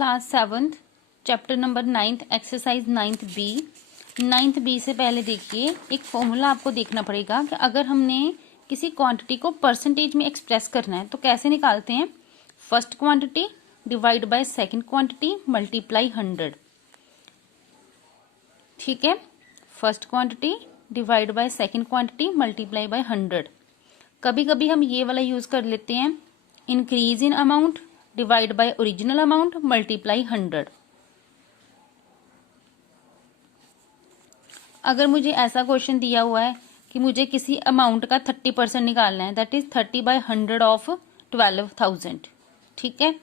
Class 7th chapter number 9th exercise 9th B से पहले देखिए एक फॉर्मूला आपको देखना पड़ेगा कि अगर हमने किसी क्वांटिटी को परसेंटेज में एक्सप्रेस करना है तो कैसे निकालते हैं। First quantity divide by second quantity multiply 100। ठीक है, first quantity divide by second quantity multiply by 100। कभी कभी हम ये वाला यूज कर लेते हैं, increase in amount divide by original amount multiply 100। अगर मुझे ऐसा क्वेश्चन दिया हुआ है कि मुझे किसी अमाउंट का 30% निकालना है, दैट इज 30/100 ऑफ 12,000। ठीक है,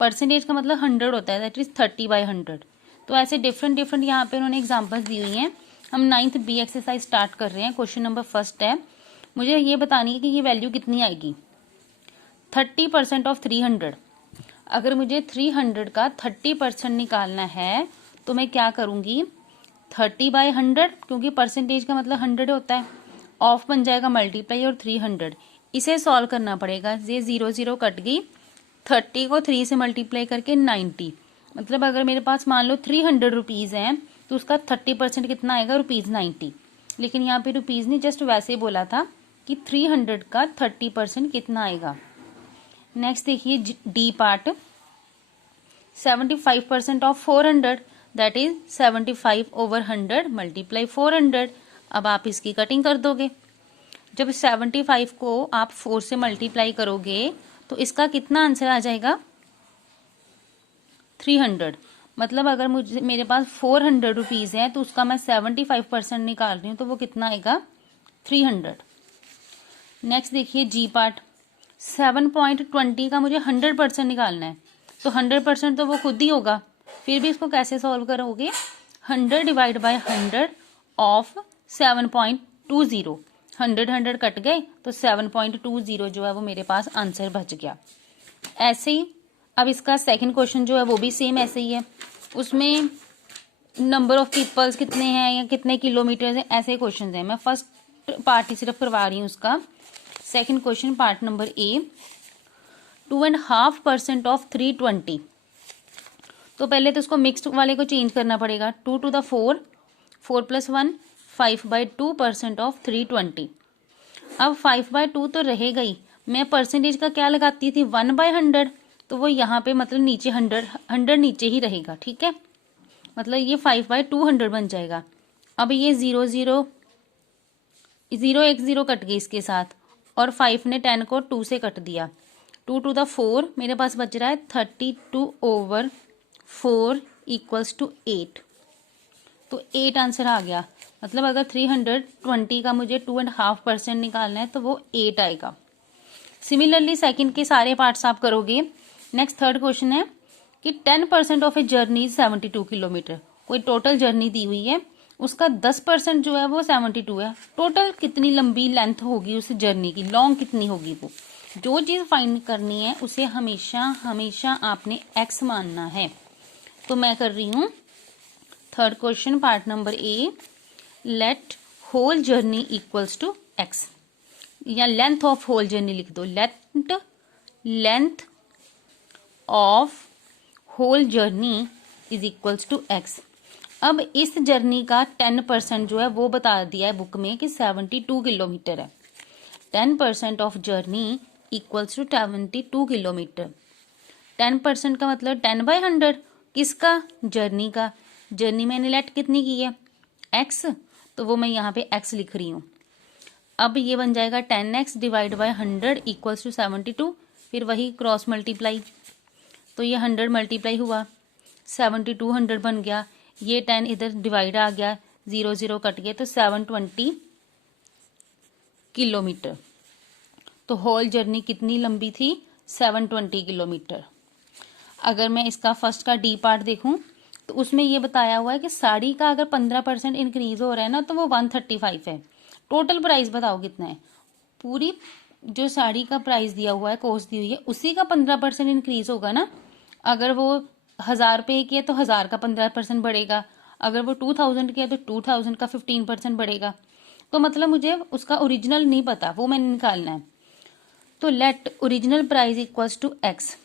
परसेंटेज का मतलब 100 होता है, दैट इज 30/100। तो ऐसे डिफरेंट यहाँ पे उन्होंने एग्जांपल्स दी हुई हैं। हम 9th बी एक्सरसाइज स्टार्ट कर रहे हैं। क्वेश्चन नंबर फर्स्ट है, मुझे ये बतानी है कि ये वैल्यू कितनी आएगी। 30% ऑफ 300। अगर मुझे 300 का 30% निकालना है तो मैं क्या करूंगी, 30/100, क्योंकि परसेंटेज का मतलब 100 होता है, ऑफ बन जाएगा मल्टीप्लाई और 300। इसे सॉल्व करना पड़ेगा। ये 0 कट गई, 30 को 3 से मल्टीप्लाई करके 90। मतलब अगर मेरे पास मान लो 300 रुपीज है तो उसका 30% कितना आएगा, ₹90। लेकिन यहाँ पे रुपीज नहीं, जस्ट वैसे ही बोला था कि 300 का 30% कितना आएगा। नेक्स्ट देखिए D part, 75% of 400 that is 75/100 multiply 400। अब आप इसकी कटिंग कर दोगे। जब 75 को आप 4 से मल्टीप्लाई करोगे तो इसका कितना आंसर आ जाएगा, 300। मतलब अगर मुझे मेरे पास 400 रुपीज है तो उसका मैं 75% निकाल रही हूँ तो वो कितना आएगा, 300। नेक्स्ट देखिए जी पार्ट, 7.20 का मुझे 100% निकालना है तो 100% तो वो खुद ही होगा। फिर भी इसको कैसे सॉल्व करोगे, 100 डिवाइड बाय 100 ऑफ 7.20। 100 कट गए तो 7.20 जो है वो मेरे पास आंसर बच गया। ऐसे ही अब इसका सेकंड क्वेश्चन जो है वो भी सेम ऐसे ही है। उसमें नंबर ऑफ पीपल्स कितने हैं या कितने किलोमीटर हैं, ऐसे क्वेश्चन हैं। मैं फर्स्ट पार्ट ही सिर्फ करवा रही हूँ उसका। Second question part number A, 2.5% of 320। तो पहले तो उसको मिक्स्ड वाले को चेंज करना पड़ेगा। 2 to the 4, 4 + 1, 5/2% ऑफ 320। अब 5/2 तो रहेगा ही, मैं परसेंटेज का क्या लगाती थी, 1/100, तो वो यहाँ पे मतलब नीचे 100 नीचे ही रहेगा। ठीक है, मतलब ये 5/200 बन जाएगा। अब ये 0 एक 0 कट गई इसके साथ, और 5 ने 10 को 2 से कट दिया। 2 to the 4 मेरे पास बच रहा है 32/4 = 8। तो 8 आंसर आ गया। मतलब अगर 320 का मुझे 2.5% निकालना है तो वो 8 आएगा। सिमिलरली सेकंड के सारे पार्ट्स आप करोगे। नेक्स्ट थर्ड क्वेश्चन है कि 10% of a journey is 72 kilometre. कोई टोटल जर्नी दी हुई है, उसका 10% जो है वो 72 है। टोटल कितनी लंबी लेंथ होगी उस जर्नी की, लॉन्ग कितनी होगी वो। जो चीज फाइंड करनी है उसे हमेशा आपने x मानना है। तो मैं कर रही हूं third question part number A, let whole journey equals to x, या लेंथ ऑफ होल जर्नी लिख दो। Length of whole journey is equals to x। अब इस जर्नी का 10% जो है वो बता दिया है बुक में कि 72 किलोमीटर है। 10% of journey equals to 72 kilometre. 10% का मतलब 10/100 किसका, जर्नी का। जर्नी मैंने लेट कितनी की है, x, तो वो मैं यहाँ पे x लिख रही हूँ। अब ये बन जाएगा 10x divide by 100 equals to 72। फिर वही क्रॉस मल्टीप्लाई, तो ये 100 मल्टीप्लाई हुआ, 72 100 बन गया। ये 10 इधर डिवाइड आ गया, 0 कट गए तो 720 किलोमीटर। तो होल जर्नी कितनी लंबी थी, 720 किलोमीटर। अगर मैं इसका फर्स्ट का डी पार्ट देखूं तो उसमें ये बताया हुआ है कि साड़ी का अगर 15% इंक्रीज हो रहा है ना तो वो 135 है। टोटल प्राइस बताओ कितना है। पूरी जो साड़ी का प्राइस दिया हुआ है, कॉस्ट दी हुई है, उसी का 15% इंक्रीज होगा ना। अगर वो 1000 पे की है तो 1000 का 15% बढ़ेगा। अगर वो 2000 की है तो 2000 का 15% बढ़ेगा। तो मतलब मुझे उसका ओरिजिनल नहीं पता, वो मैंने निकालना है। तो let original price equals to x।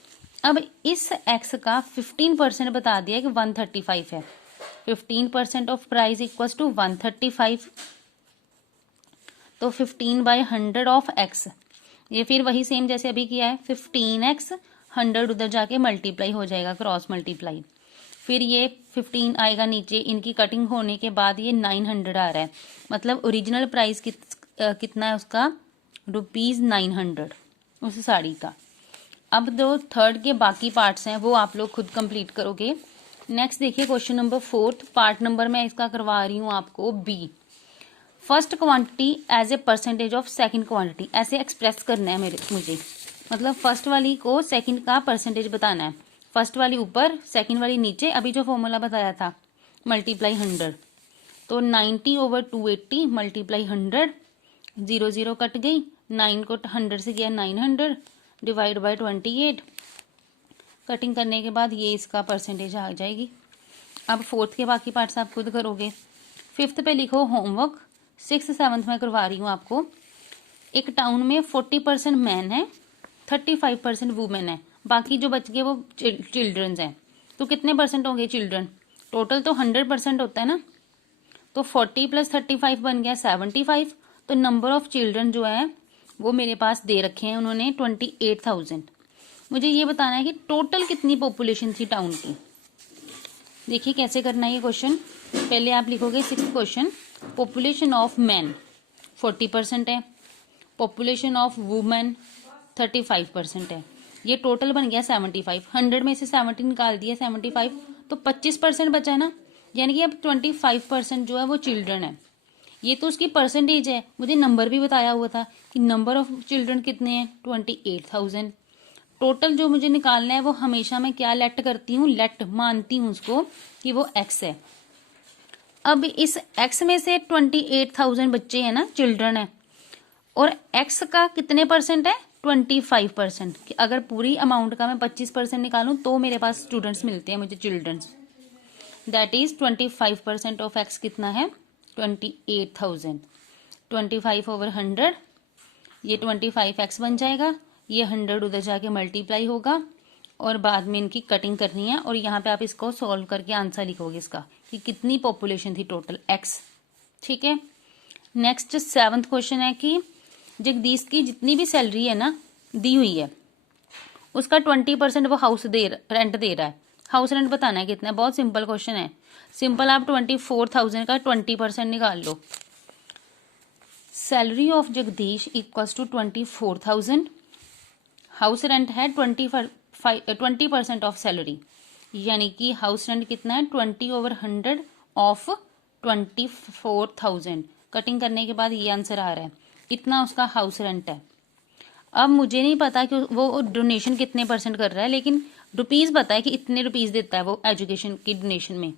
अब इस x का 15% बता दिया कि 135 है। 15% ऑफ प्राइस इक्वल्स टू 135, तो 15/100 ऑफ x, ये फिर वही सेम जैसे अभी किया है, 15x 100 उधर जाके मल्टीप्लाई हो जाएगा, क्रॉस मल्टीप्लाई। फिर ये 15 आएगा नीचे, इनकी कटिंग होने के बाद ये 900 आ रहा है, मतलब ओरिजिनल प्राइस कितना है उसका, ₹900 उस साड़ी का। अब जो थर्ड के बाकी पार्ट्स हैं वो आप लोग खुद कंप्लीट करोगे। नेक्स्ट देखिए क्वेश्चन नंबर 4, पार्ट नंबर मैं इसका करवा रही हूँ आपको B. First quantity as a percentage of second quantity, ऐसे एक्सप्रेस करना है मुझे, मतलब फर्स्ट वाली को सेकंड का परसेंटेज बताना है। फर्स्ट वाली ऊपर, सेकंड वाली नीचे, अभी जो फॉर्मूला बताया था मल्टीप्लाई 100, तो 90/280 मल्टीप्लाई 100, 0 0 कट गई, 9 को 100 से गया 900, डिवाइड बाय 28, कटिंग करने के बाद ये इसका परसेंटेज आ जाएगी। अब फोर्थ के बाकी पार्ट्स आप खुद करोगे। फिफ्थ पे लिखो होमवर्क, 6th 7th में करवा रही हूँ आपको। एक टाउन में 40% मैन है, 35% वुमेन है, बाकी जो बच गए वो चिल्ड्रंस हैं, तो कितने परसेंट होंगे चिल्ड्रन? टोटल तो 100% होता है ना, तो 40 + 35 बन गया 75। तो नंबर ऑफ चिल्ड्रन जो है वो मेरे पास दे रखे हैं उन्होंने 28,000। मुझे ये बताना है कि टोटल कितनी पॉपुलेशन थी टाउन की। देखिए कैसे करना है ये क्वेश्चन। पहले आप लिखोगे 6th question, population of man 40% है, पॉपुलेशन ऑफ वुमेन 35% है, ये टोटल बन गया 75। 100 में से 70 निकाल दिया 75, तो 25% बचा है ना, यानी कि अब 25% जो है वो चिल्ड्रन है। ये तो उसकी परसेंटेज है, मुझे नंबर भी बताया हुआ था कि नंबर ऑफ चिल्ड्रन कितने हैं, 28,000। टोटल जो मुझे निकालना है वो हमेशा मैं क्या लेट करती हूँ, लेट मानती हूँ उसको कि वो x है। अब इस x में से 28,000 बच्चे हैं ना, चिल्ड्रन है, और x का कितने परसेंट है, 25%। अगर पूरी अमाउंट का मैं 25% निकालूं तो मेरे पास स्टूडेंट्स मिलते हैं मुझे, childrens. That is 25% of x कितना है, 28,000। 25/100, ये 25x बन जाएगा, ये 100 उधर जाके मल्टीप्लाई होगा, और बाद में इनकी कटिंग करनी है, और यहाँ पे आप इसको सॉल्व करके आंसर लिखोगे इसका कि कितनी पॉपुलेशन थी टोटल x। ठीक है। नेक्स्ट 7th क्वेश्चन है कि जगदीश की जितनी भी सैलरी है ना दी हुई है, उसका 20% वो हाउस रेंट दे रहा है। हाउस रेंट बताना है कितना है, बहुत सिंपल क्वेश्चन है। सिंपल, आप 24,000 का 20% निकाल लो। Salary of Jagdish equals to 24,000, house rent है 20% ऑफ सैलरी, यानी कि हाउस रेंट कितना है, 20/100 ऑफ 24,000। कटिंग करने के बाद ये आंसर आ रहा है, इतना उसका हाउस रेंट है। अब मुझे नहीं पता कि वो डोनेशन कितने परसेंट कर रहा है, लेकिन रुपीज पता है कि इतने रुपीज देता है वो एजुकेशन की डोनेशन में,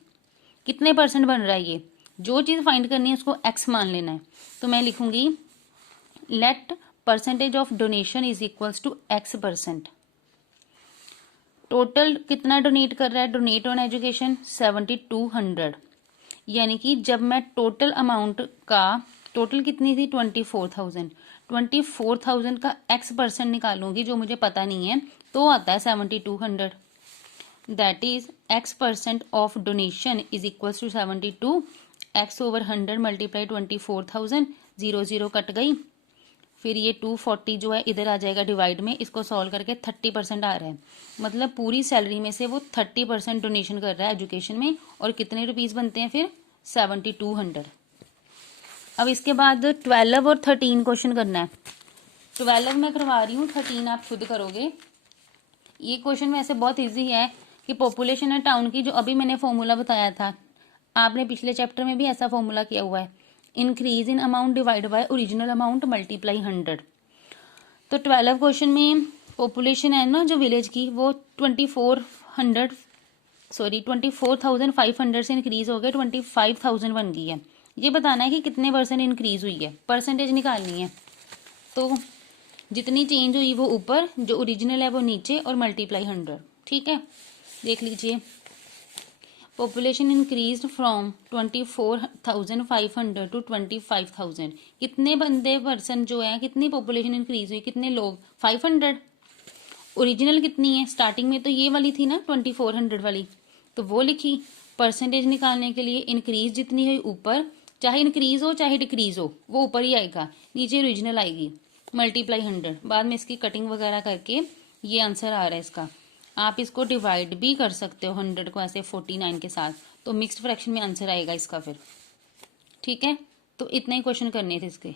कितने परसेंट बन रहा है ये। जो चीज फाइंड करनी है उसको x मान लेना है, तो मैं लिखूंगी let percentage of donation is equals to x%। Total कितना डोनेट कर रहा है, डोनेट ऑन एजुकेशन 7,200, यानी कि जब मैं टोटल अमाउंट का, टोटल कितनी थी 24,000, 24,000 का x% निकालूंगी जो मुझे पता नहीं है, तो आता है 7,200। That is x% of donation is equals to 72, x/100 multiply 24,000, 0 0 cut गई, फिर ये 240 जो है इधर आ जाएगा डिवाइड में, इसको सॉल्व करके 30% आ रहा है, मतलब पूरी सैलरी में से वो 30% डोनेशन कर रहा है एजुकेशन में, और कितने रुपीज बनते हैं फिर, 7,200। अब इसके बाद 12 और 13 क्वेश्चन करना है। 12 मैं करवा रही हूँ, 13 आप खुद करोगे। ये क्वेश्चन वैसे बहुत इजी है कि पॉपुलेशन है टाउन की, जो अभी मैंने फॉर्मूला बताया था, आपने पिछले चैप्टर में भी ऐसा फॉर्मूला किया हुआ है, increase in amount divide by original amount multiply 100। तो 12 क्वेश्चन में पॉपुलेशन है ना जो विलेज की, वो 24,500 से इंक्रीज हो गए 25,000 बन गई है। ये बताना है कि कितने परसेंट इंक्रीज हुई है, परसेंटेज निकालनी है। तो जितनी चेंज हुई वो ऊपर, जो ओरिजिनल है वो नीचे, और मल्टीप्लाई 100। ठीक है, देख लीजिए। Population increase from 24,500 to 25,000। कितने बंदे पर्सन जो है, कितनी पॉपुलेशन इंक्रीज हुई, कितने लोग, 500। ओरिजिनल कितनी है, स्टार्टिंग में तो ये वाली थी ना 2400 वाली, तो वो लिखी। परसेंटेज निकालने के लिए इंक्रीज जितनी है ऊपर, चाहे इंक्रीज हो चाहे डिक्रीज हो वो ऊपर ही आएगा, नीचे ओरिजिनल आएगी, मल्टीप्लाई 100। बाद में इसकी कटिंग वगैरह करके ये आंसर आ रहा है इसका। आप इसको डिवाइड भी कर सकते हो 100 को ऐसे 49 के साथ, तो मिक्स्ड फ्रैक्शन में आंसर आएगा इसका फिर। ठीक है, तो इतना ही क्वेश्चन करने थे इसके।